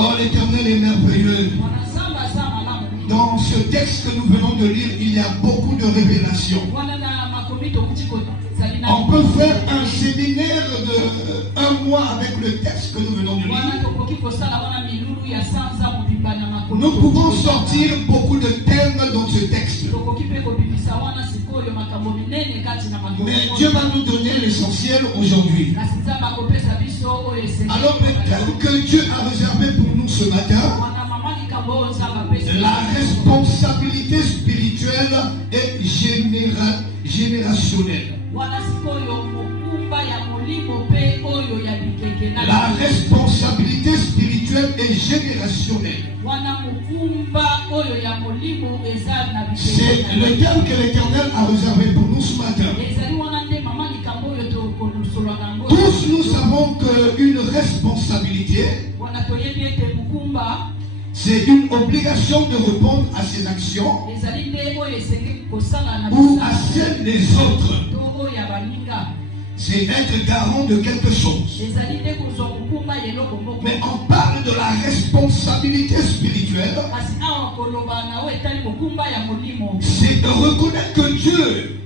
Oh, l'Éternel est merveilleux. Dans ce texte que nous venons de lire, il y a beaucoup de révélations. On peut faire un séminaire de 1 mois avec le texte que nous venons de lire. Nous pouvons sortir beaucoup de thèmes dans ce texte. Mais Dieu va nous donner l'essentiel aujourd'hui. Alors le thème que Dieu a réservé pour nous ce matin, la responsabilité spirituelle et générationnelle. La responsabilité spirituelle et générationnelle. C'est le thème que l'Éternel a réservé pour nous ce matin. Tous nous savons qu'une responsabilité, c'est une obligation de répondre à ses actions ou à celles des autres. C'est être garant de quelque chose. Mais on parle de la responsabilité spirituelle. C'est de reconnaître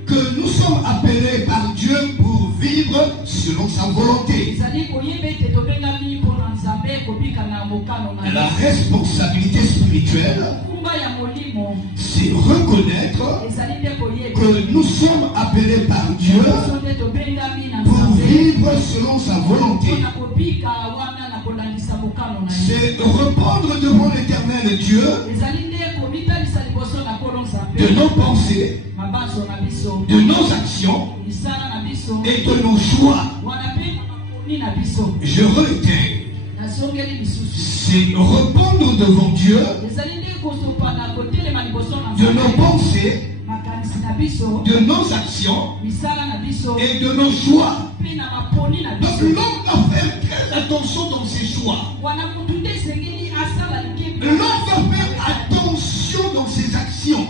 que nous sommes appelés par Dieu pour vivre selon sa volonté. La responsabilité spirituelle, c'est reconnaître que nous sommes appelés par Dieu pour vivre selon sa volonté. C'est répondre devant l'Éternel Dieu de nos pensées, de nos actions et de nos choix. Je réitère. C'est répondre devant Dieu de nos pensées, de nos actions et de nos choix. Donc l'homme doit faire très attention dans ses choix. L'homme doit faire attention dans ses actions.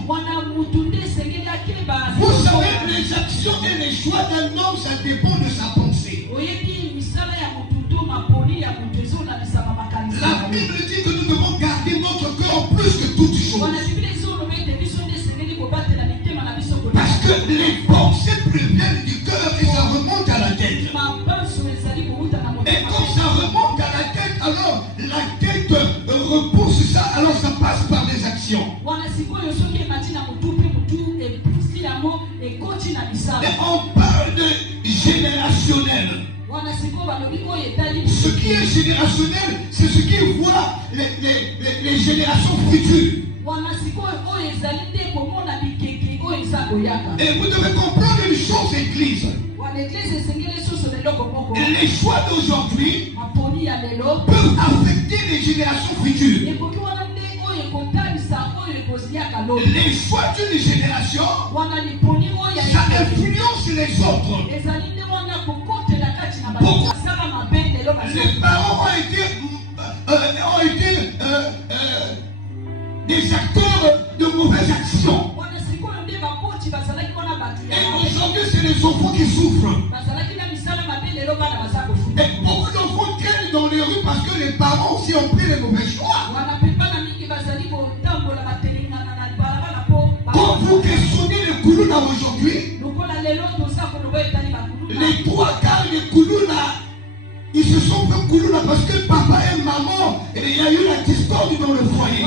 Vous savez, les actions et les choix d'un homme, ça dépend de sa pensée. La Bible dit que nous devons garder notre cœur plus que toutes choses. Parce que les pensées viennent du cœur et ça remonte à la tête. Et quand ça remonte à la tête, alors la tête repousse ça, alors ça passe par des actions. Et on parle de générationnel. Ce qui est générationnel, c'est ce qui voit les générations futures. Et vous devez comprendre une chose, Église. Les choix d'aujourd'hui peuvent affecter les générations futures. Les choix d'une génération, ça influence les autres. Pourquoi? Les parents ont été des acteurs de mauvaises actions. Et aujourd'hui, c'est les enfants qui souffrent. Et beaucoup d'enfants traînent dans les rues parce que les parents aussi ont pris les mauvais choix. Quand vous questionnez les Koulouna aujourd'hui, les 3 quarts des Koulouna, ils se sont fait Koulouna parce que papa et maman, et il y a eu la discorde dans le foyer.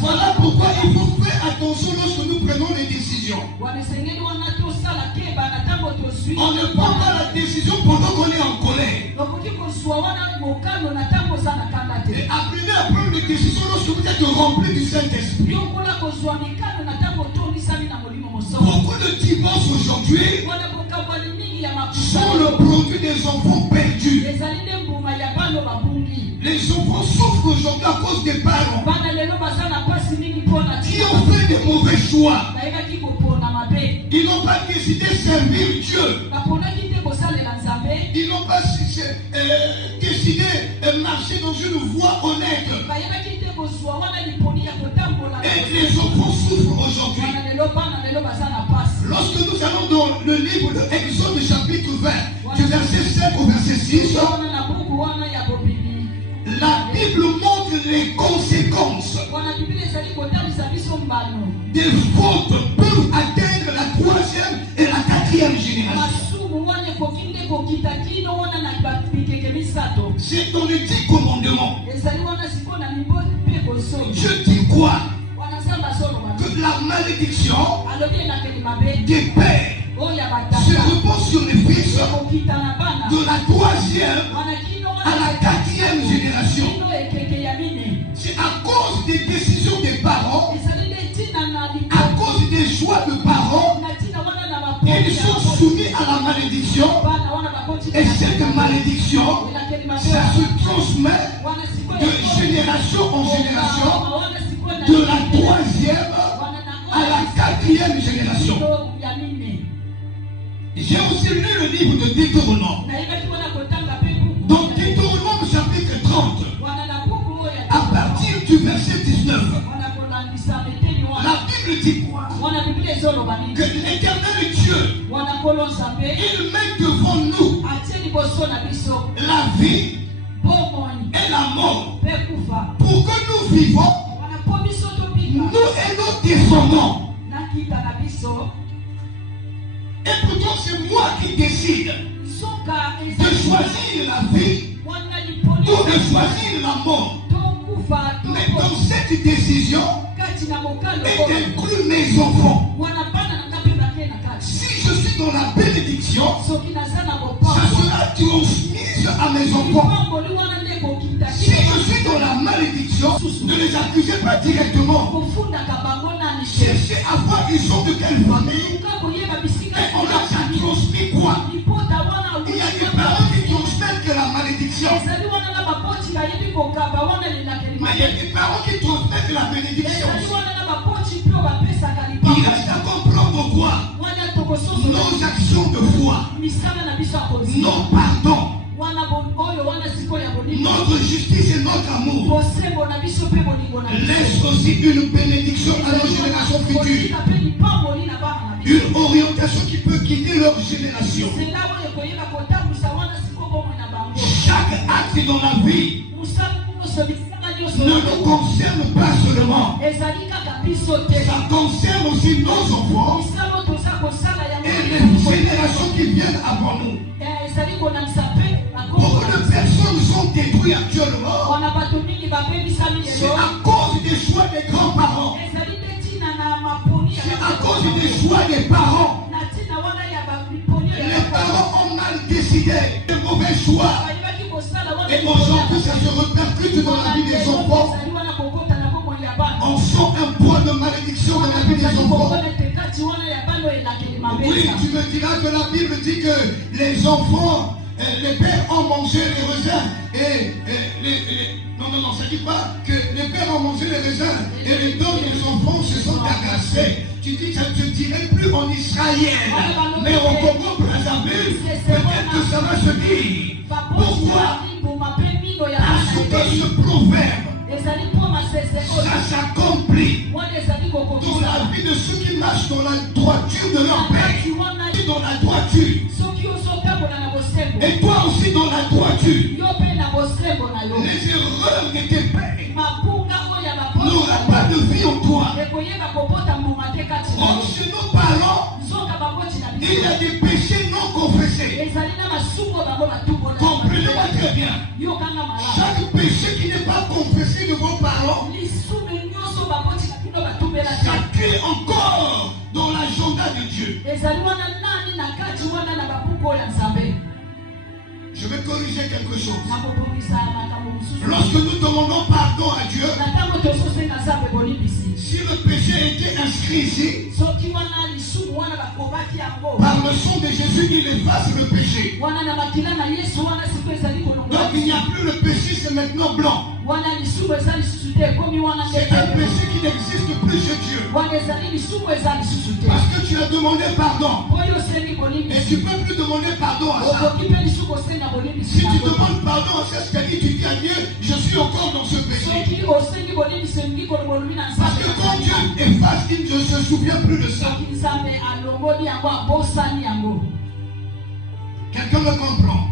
Voilà pourquoi il faut faire attention lorsque nous prenons les décisions. On ne prend pas la décision pendant qu'on est en colère. Et apprenez à prendre des décisions lorsque vous êtes rempli du Saint-Esprit. Beaucoup de divorces aujourd'hui sont le produit des enfants perdus. Les enfants souffrent aujourd'hui à cause des parents qui ont fait des mauvais choix. Ils n'ont pas décidé de servir Dieu. Ils n'ont pas décidé de marcher dans une voie honnête. Et les enfants souffrent aujourd'hui. Lorsque nous allons dans le livre de Exode chapitre 20, du verset 5 au verset 6, C'est dans les 10 commandements. Je dis quoi? Que la malédiction des pères se repose sur les fils de la 3e à la 4e génération. C'est à cause des décisions des parents, à cause des choix de parents, qu'ils sont soumis à la malédiction. Et cette malédiction, ça se transmet de génération en génération, de la 3e à la 4e génération. J'ai aussi lu le livre de Deutéronome. Dans Deutéronome chapitre 30, à partir du verset 19, la Bible dit quoi? Que l'Éternel Dieu, il met devant nous la vie et la mort pour que nous vivons, nous et nos descendants. Et pourtant c'est moi qui décide de choisir la vie ou de choisir la mort. Mais dans cette décision est inclus mes enfants. Si je suis dans la bénédiction, ça sera transmise à mes enfants. Si je suis dans la malédiction, ne les accusez pas directement. Cherchez à voir ils sont de quelle famille. Et on leur a transmis quoi? Il y a des parents qui transmettent la malédiction. Mais il y a des parents qui transmettent la bénédiction. Il reste à comprendre quoi? Nos actions de foi, nos pardons, notre justice et notre amour laissent aussi une bénédiction à nos générations futures. Une orientation qui peut guider leur génération. Chaque acte dans la vie ne nous concerne pas seulement. Ça concerne aussi nos enfants et les générations qui viennent avant nous. Beaucoup de personnes sont détruites actuellement. C'est à cause des choix des grands-parents. C'est à cause des choix des parents. Les parents ont mal décidé de mauvais choix. Et aujourd'hui, ça se répercute dans la vie des enfants. On sent un poids de malédiction dans la vie des enfants. Oui, tu me diras que la Bible dit que les enfants, les pères ont mangé les raisins non, ça dit pas que les pères ont mangé les raisins et les dents des enfants se sont agacés. Tu dis que ça ne te dirait plus en Israël, mais au Congo Brazzaville, peut-être que ça va se dire. Pourquoi? Parce que ce proverbe, ça s'accomplit dans la vie de ceux qui marchent dans la droiture de leur père, dans la droiture. Et toi aussi dans la droiture. Les erreurs de tes pères n'auront pas de vie en toi. Or, chez nos parents, il y a des péchés non confessés. Comprenez-moi très bien. Chaque péché qui n'est pas confessé de vos parents, ça crée encore dans l'agenda de Dieu. Je vais corriger quelque chose. Lorsque nous demandons pardon à Dieu, si le péché était inscrit ici, par le sang de Jésus, il efface le péché. Donc il n'y a plus le péché, c'est maintenant blanc. C'est un péché qui n'existe plus chez Dieu. Parce que tu as demandé pardon. Et tu ne peux plus demander pardon à ça. Si tu demandes pardon à ce qu'elle dit, tu dis à Dieu, je suis encore dans ce péché. Parce que quand Dieu efface, il ne se souvient plus de ça. Quelqu'un me comprend?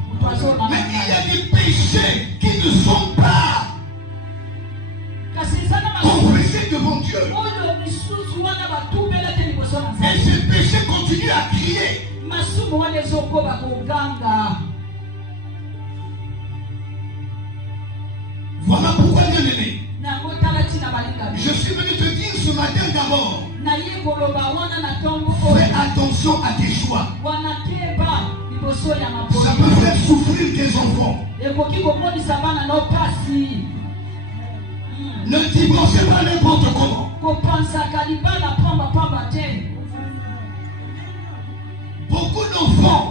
Mais il y a des péchés qui ne sont pas confessés devant Dieu. Et ces péchés continuent à crier. Voilà pourquoi, bien-aimé, je suis venu te dire ce matin d'abord, fais attention à tes choix. Ça peut faire souffrir tes enfants. Ne divorcez pas n'importe comment. Beaucoup d'enfants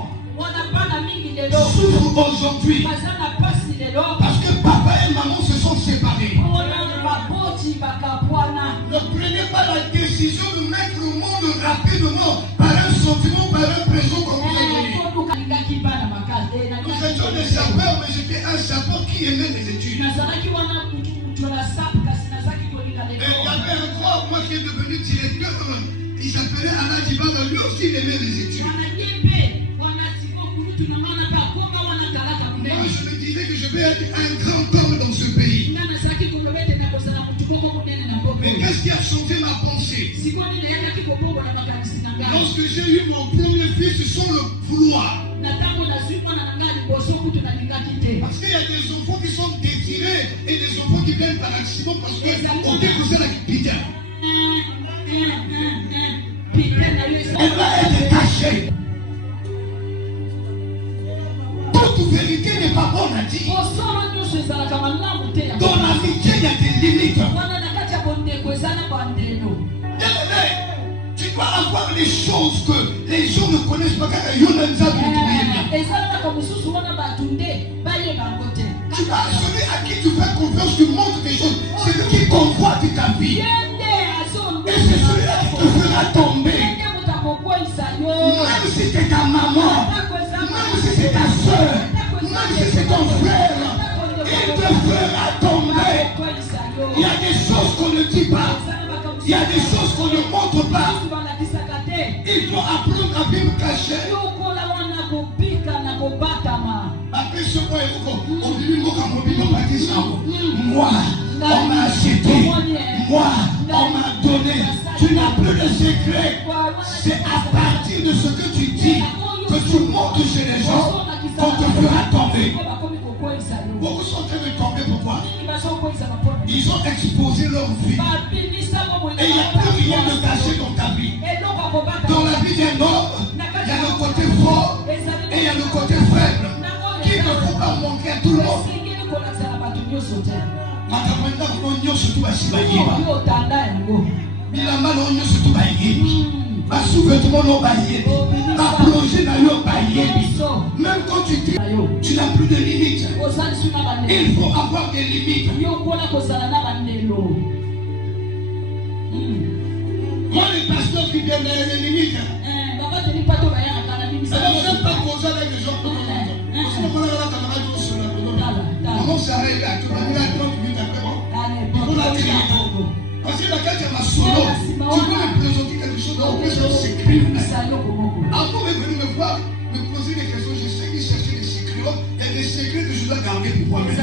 souffrent aujourd'hui parce que papa et maman se sont séparés. Ne prenez pas la décision de mettre au monde rapidement par un sentiment, par un présent comme vous avez donné. Nous étions des sapeurs, mais j'étais un sapeur qui aimait les études. Et il y avait un grand, moi qui est devenu directeur, il s'appelait Alain Dibana, lui aussi il aimait les études. Moi je me disais que je vais être un grand homme dans ce pays. Mais qu'est-ce qui a changé ma pensée? Lorsque j'ai eu mon premier fils sans le vouloir. Parce qu'il y a des enfants qui sont désirés et des enfants qui viennent par accident parce qu'on découvre la pitié. Elle va être cachée. Toute vérité n'est pas bonne à dire. Dans l'amitié, il y a des limites. Tu dois avoir les choses que les gens ne connaissent pas. Tu as celui à qui tu fais confiance, tu montres des choses. C'est lui qui convoite ta vie. Et c'est celui-là qui te fera tomber. Même si c'est ta maman, même si c'est ta soeur, même si c'est ton frère, il te fera tomber. Il y a des choses qu'on ne dit pas. Il y a des choses qu'on ne montre pas. Il faut apprendre à vivre caché. Après ce point, moi, on m'a acheté. Moi, on m'a donné. Tu n'as plus de secret. C'est à partir de ce que tu dis que tu montes chez les gens qu'on te fera tomber. Beaucoup sont en train de tomber, pourquoi? Ils ont exposé leur vie. Et il n'y a plus rien de caché dans ta vie. Dans la vie d'un homme, il y a le côté fort et il y a le côté faible. Qu'il ne faut pas montrer à tout le monde. Même quand tu dis, tu n'as plus de limites. Il faut avoir des limites. Moi, les pasteurs qui viennent les limites. Alors, j'aime pas causer avec les gens. Comment ça arrive là? Tu vas venir à 30 minutes après moi. Il faut la tenir. Parce que la carte est ma solo. Tu peux me présenter quelque chose dans lequel je s'écrit. Avant de venir me voir, me poser des questions, je sais qu'il cherchait des secrets. Et des secrets que je dois garder pour moi-même.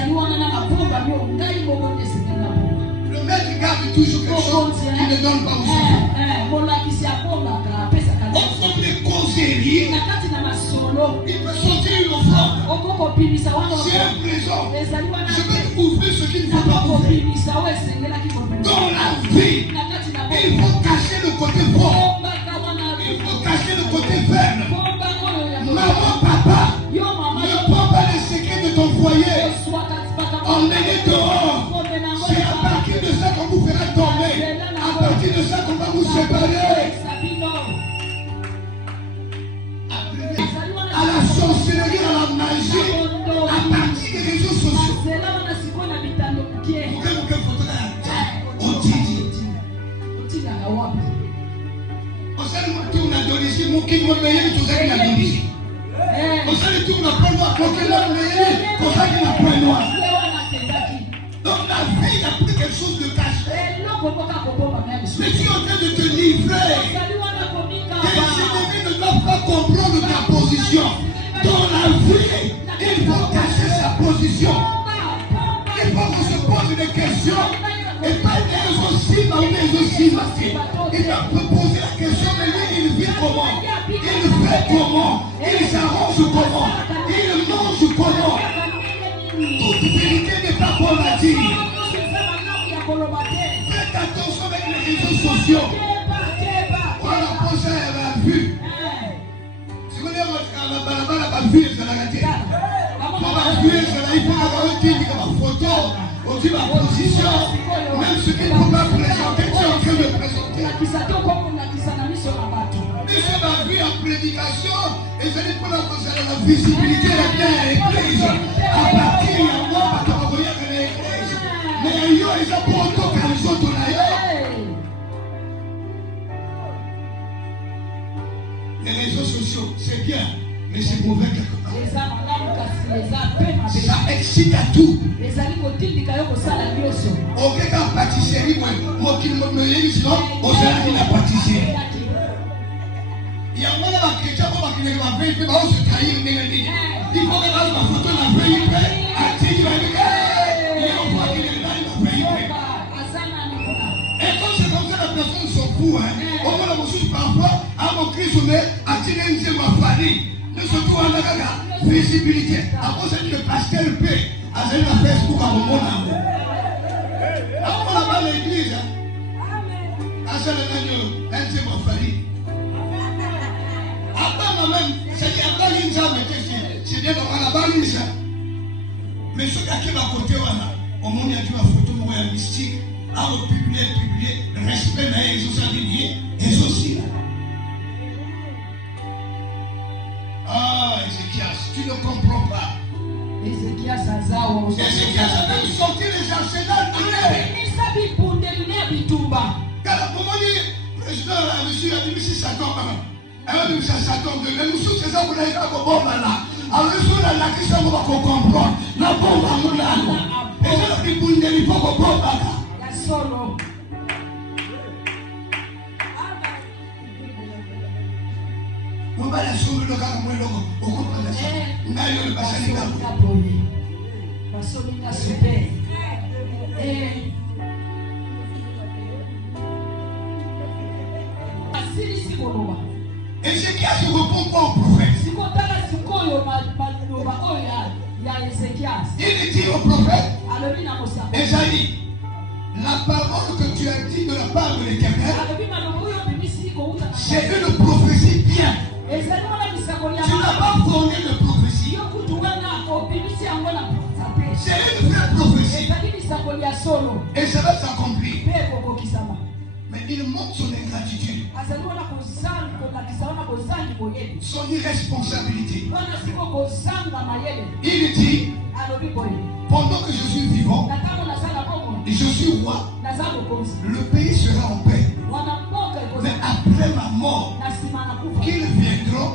Le maître garde toujours quelque chose qu'il ne donne pas aux enfants. Comme les causeries, il peut sortir une offrande. C'est un présent. Je vais ouvrir ce qu'il ne faut pas ouvrir. Dans la vie, il faut cacher le côté fort. Il faut cacher le côté faible. Maman, papa, ne prends pas les secrets de ton foyer. Emmenez dehors. C'est à partir de ça qu'on vous fera tomber. À partir de ça qu'on va vous séparer. À la sorcellerie, à la magie, à partir des réseaux sociaux. Dans la vie, il n'y a plus quelque chose de caché. Mais tu es en train de te livrer. Tes ennemis ne doivent pas comprendre ta position. Dans la vie, il faut cacher sa position. Il faut qu'on se pose des questions. Et pas des aussi, mais des aussi. Il va poser la question, mais lui, il vit comment? Il fait comment, ils arrangent comment, ils mangent comment. Toute vérité n'est pas bonne à dire. Faites attention avec les réseaux sociaux. Voilà, pour ça, elle a vu. Si vous voulez, la a vu, elle a raté. On va vu, il faut avoir un titre comme photo, on dit ma position, même ce qu'il ne faut pas présenter, tu es en train de présenter. Nous sommes en vue en prédication, et je dis pour la visibilité de l'église. À partir de moi, on va envoyer à l'église. Mais ils ont pas autant qu'à les autres d'ailleurs. Les réseaux sociaux, c'est bien, mais c'est mauvais quelque part. Ça excite à tout. Ok, quand pâtisserie, moi qui me dis non, on s'est dit la pâtisserie. Il y a un chrétien qui ne va pas faire, on se trahit. Il faut que la photo la veuille, il va dire, il voit qu'il est là, il va payer. Et quand c'est comme ça, la personne s'en fout. On va la ressource parfois, à mon Christ, on est attiré une ma famille. Nous sommes en la visibilité. Après, c'est que le pasteur paie. À Facebook, à mon monde. Après, là-bas, l'église. À ce moment-là, c'est ma famille. Après, même, c'est qu'il y a pas une jambe, c'est bien dans la balise. Mais ce qui est à côté, au monde, il y a une photo mystique. À publier, respect, mais ils ont alignés, ils aussi. Ah, Ézéchias, tu ne comprends pas. Ézéchias a même sorti les arsenals de l'air. Car à un moment donné, le président a dit, si ça tombe, alors nous sommes de nous sommes ces hommes là, bon là. Alors nous sommes là qui sont pour comprendre. La bombe à nous là. Et ça nous dit pour ne pas comprendre là. La solo. On va la solo le gars moi logo. On comprend ça. Ngayo le basali là. Basoli na super. Ézéchias se répond pas au prophète. Il dit au prophète, Esaïe, la parole que tu as dit de la part de l'Éternel, c'est une prophétie bien. Tu n'as pas fondé de prophétie. C'est une vraie prophétie. Et ça va s'accomplir. Mais il montre son ingratitude, son irresponsabilité. Il dit, pendant que je suis vivant, et je suis roi, le pays sera en paix. Mais après ma mort, qu'ils viendront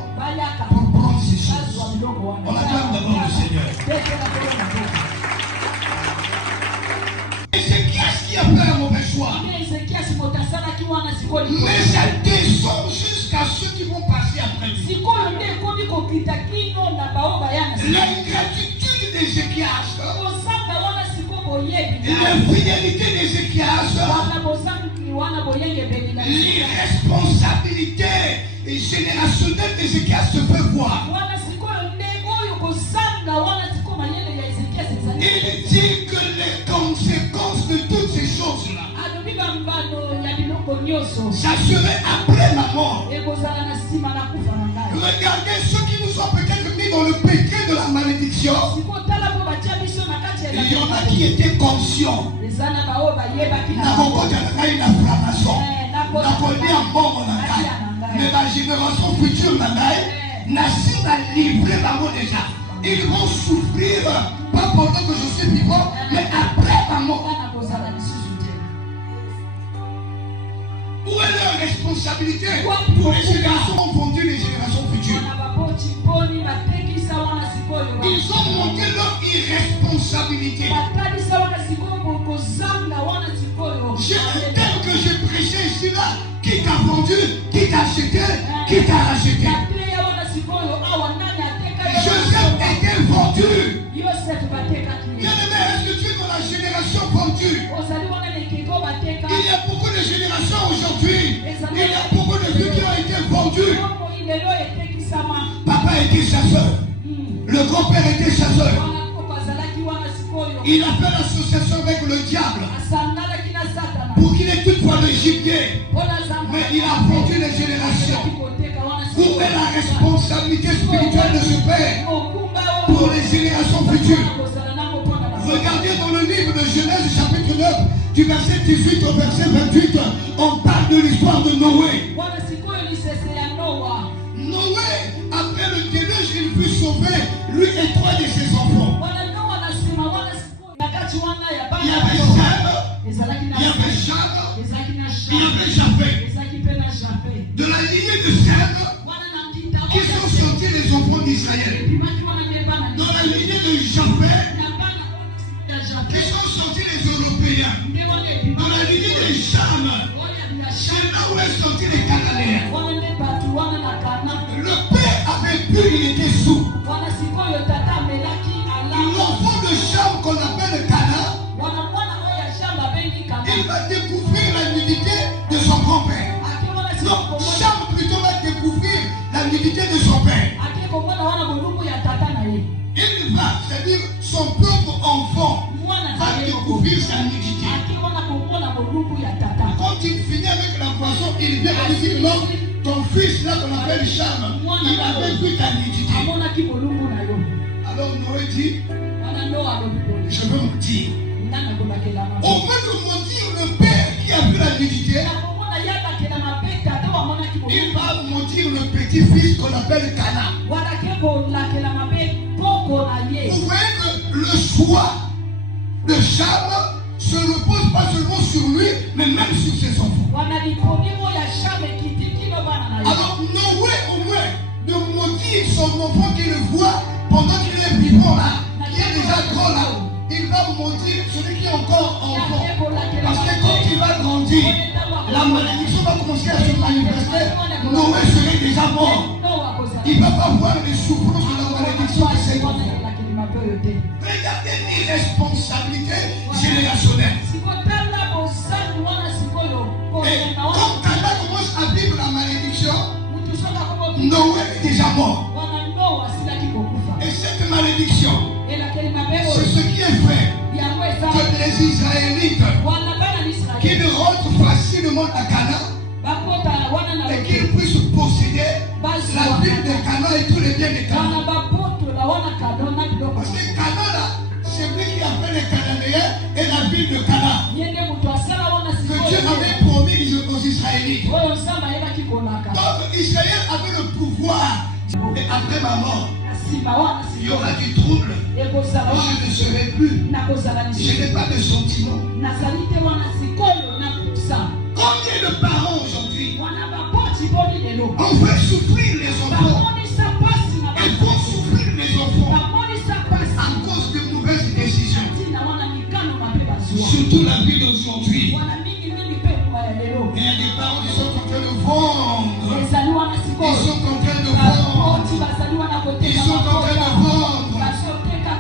pour prendre ces choses. On acclame d'abord le Seigneur. Et c'est qui a fait un mauvais choix? Mais ça descend jusqu'à ceux qui vont passer après lui. L'ingratitude d'Ézéchias, l'infidélité d'Ézéchias, l'irresponsabilité générationnelle d'Ézéchias se peut voir. Il dit que les conséquences de toutes ces choses-là, ça serait après ma mort. Regardez ceux qui nous ont peut-être mis dans le péché de la malédiction. Il y en a qui étaient conscients. Mais la génération future, ils vont souffrir, pas pendant que je suis vivant, mais après ma mort. Où est leur responsabilité pour les générations confondues, les générations futures? Ils ont montré leur irresponsabilité. Tel que j'ai prêché ici là, qui t'a vendu, qui t'a acheté, qui t'a racheté. Joseph était vendu. Bien-aimé, est-ce que tu es dans la génération vendue? Il y a beaucoup de générations aujourd'hui. Il y a beaucoup de vieux qui ont été vendus. était chasseur. Le grand-père était chasseur. Il a fait l'association avec le diable pour qu'il ait toutefois le gibier. Mais il a affronté les générations. Où est la responsabilité spirituelle de ce père pour les générations futures? Regardez dans le livre de Genèse chapitre 9 du verset 18 au verset 28, on parle de l'histoire de Noé. Noé, après le déluge, il fut sauvé, lui et 3 de ses enfants. Il y avait Sem, il y avait Cham, il y avait Japheth. De la lignée de Sem, qui sont sortis les enfants d'Israël. Dans la lignée de Japheth, qui sont sortis les Européens. De la lignée de Cham, c'est là où est sorti les Cananéens. Le père avait bu, il était sourd. L'enfant de Cham qu'on appelle Cana, il va découvrir la nudité de son grand-père. Non, Cham plutôt va découvrir la nudité de son père. Il va, c'est-à-dire son propre enfant, va découvrir sa nudité. Quand il finit avec la poisson, il vient lui dire non, ton fils là qu'on appelle Cham, il avait vu ta nudité. Alors Noé dit, je veux me dire. Au moins de mentir le père qui a vu la nudité, il va mentir le petit-fils qu'on appelle Cana. Vous voyez que le choix de Cham se repose pas seulement sur lui, mais même sur ses enfants. Alors Noé au moins de mentir son enfant qui le voit pendant qu'il est vivant là, qui est déjà grand là. Il va mentir celui qui est encore enfant. Parce que quand il va grandir, la malédiction va commencer à se manifester. Noé serait déjà mort. Il ne va pas voir les souffrances de la malédiction de ses enfants. Regardez l'irresponsabilité générationnelle. Et quand Cana commence à vivre la malédiction, Noé est déjà mort. Et cette malédiction, c'est ce qui est fait que les Israélites qui ne rentrent facilement à Cana et qu'ils puissent posséder la ville de Cana et tous les biens de Cana. Parce que Cana là, c'est lui qui a fait les Cananéens et la ville de Cana que Dieu avait promis aux Israélites. Donc Israël avait le pouvoir. Et après ma mort, il y aura du trouble. Je ne serai plus. Je n'ai pas de sentiments. Combien de parents aujourd'hui on fait souffrir les enfants? Ils font souffrir les enfants à cause de mauvaises décisions. Surtout la vie d'aujourd'hui. Il y a des parents qui sont en train de vendre. Ils sont en train de vendre. Ils sont en train de vendre.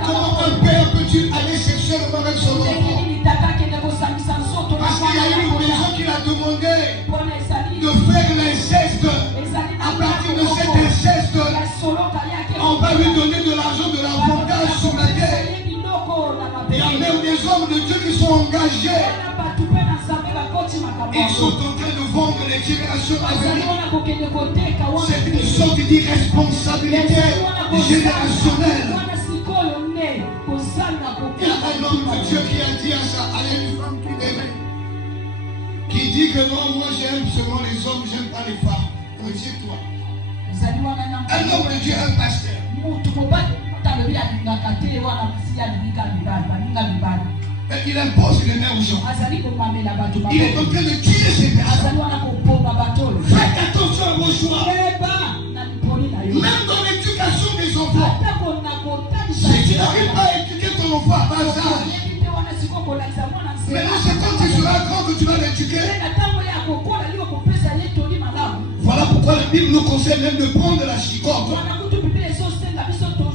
Comment un père peut-il aller sexuellement avec son enfant? Parce qu'il y a une maison qui a demandé de faire l'inceste. À partir de cet inceste, on va lui donner de l'argent, de l'avantage sur la terre. Il y a même des hommes de Dieu qui sont engagés. Ils sont en train de vendre les générations à venir. C'est une sorte d'irresponsabilité générationnelle. Il y a un homme de Dieu qui a dit à une femme qui dit que non, moi j'aime seulement les hommes, j'aime pas les femmes. Retire-toi. Un homme de Dieu, un pasteur. Il impose les mains aux gens. Il est en train de tuer ces personnes. Faites attention à vos choix. Même dans l'éducation des enfants. Si tu n'arrives pas à éduquer ton enfant à bas âge, maintenant c'est quand tu seras grand que tu vas l'éduquer. Voilà pourquoi la Bible nous conseille même de prendre la chicotte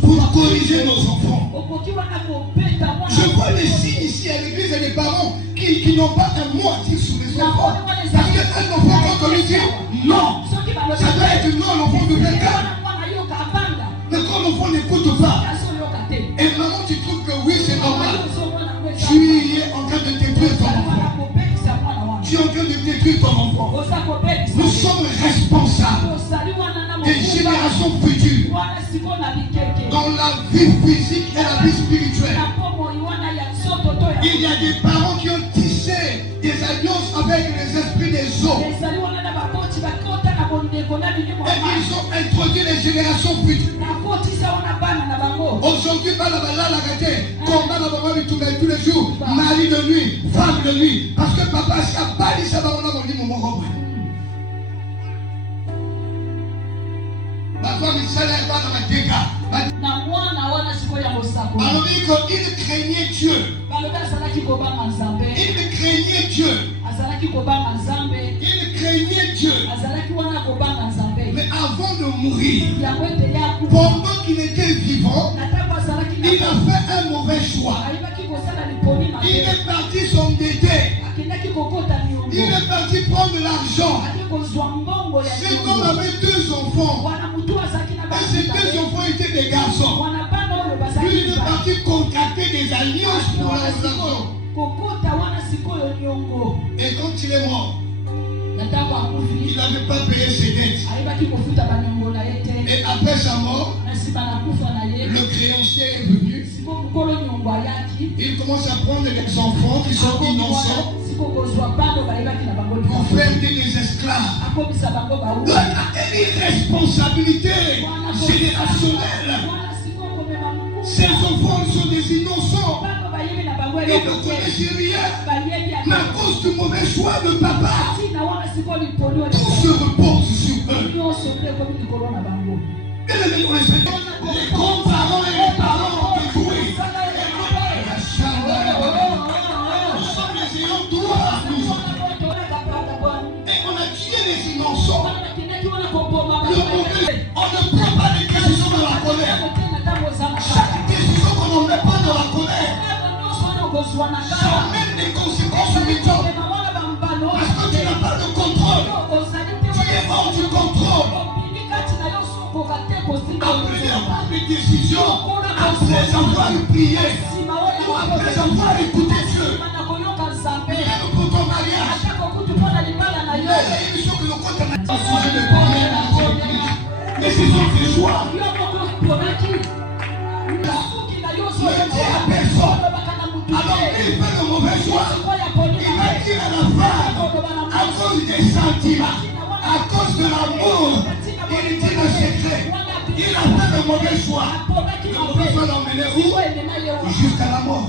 pour corriger nos enfants. Je vois les signes ici à l'église et les parents qui n'ont pas un mot à dire sur les enfants. Parce qu'un enfant, quand on lui dit non, ça doit être non, l'enfant de quelqu'un. Mais enfant n'écoute pas, et maman tu trouves que oui c'est normal, tu es en train de détruire ton enfant. Tu es en train de détruire ton enfant. Nous sommes responsables des générations futures dans la vie physique et la vie spirituelle. Il y a des parents qui ont tissé des alliances avec les esprits des eaux. Et ils ont introduit les générations futures. Aujourd'hui, tous les jours, mari de nuit, femme de nuit. Parce que papa, ça va il craignait Dieu. Il craignait Dieu. Il craignait Dieu. Mais avant de mourir, pendant qu'il était vivant, il a fait un mauvais choix. Il est parti s'endetter. Il est parti prendre de l'argent. Cet homme avait 2 enfants. Et ces 2 enfants étaient des garçons. Lui, il est parti contracter des alliances pour leurs enfants. Et quand il est mort, il n'avait pas payé ses dettes. Et après sa mort, le créancier est venu. Il commence à prendre des enfants qui sont innocents pour faire des esclaves. Une responsabilité générationnelle. Ces enfants sont des innocents. Ils ne connaissent rien. Mais à cause du mauvais choix de papa, tout se repose sur eux. Les grands-parents et les parents ont joué. Nous sommes les ayants droit. Et on a tué les innocents. On ne prend pas des décisions dans la colère. Chaque décision qu'on ne met pas dans la colère, ça amène des conséquences immédiates. Parce que tu n'as pas de contrôle. Tu es hors du contrôle. Après avoir des décisions, après avoir prié, ou après avoir écouté Dieu, même pour ton mariage, il y a une chose que le compte a sujet de première décision de choix. Ne dis à personne. Alors il fait le mauvais choix. Il va dire à la femme, à cause des sentiments, à cause de l'amour, il dit le secret. Il a fait le mauvais choix. Le mauvais choix l'emmener où? Jusqu'à la mort.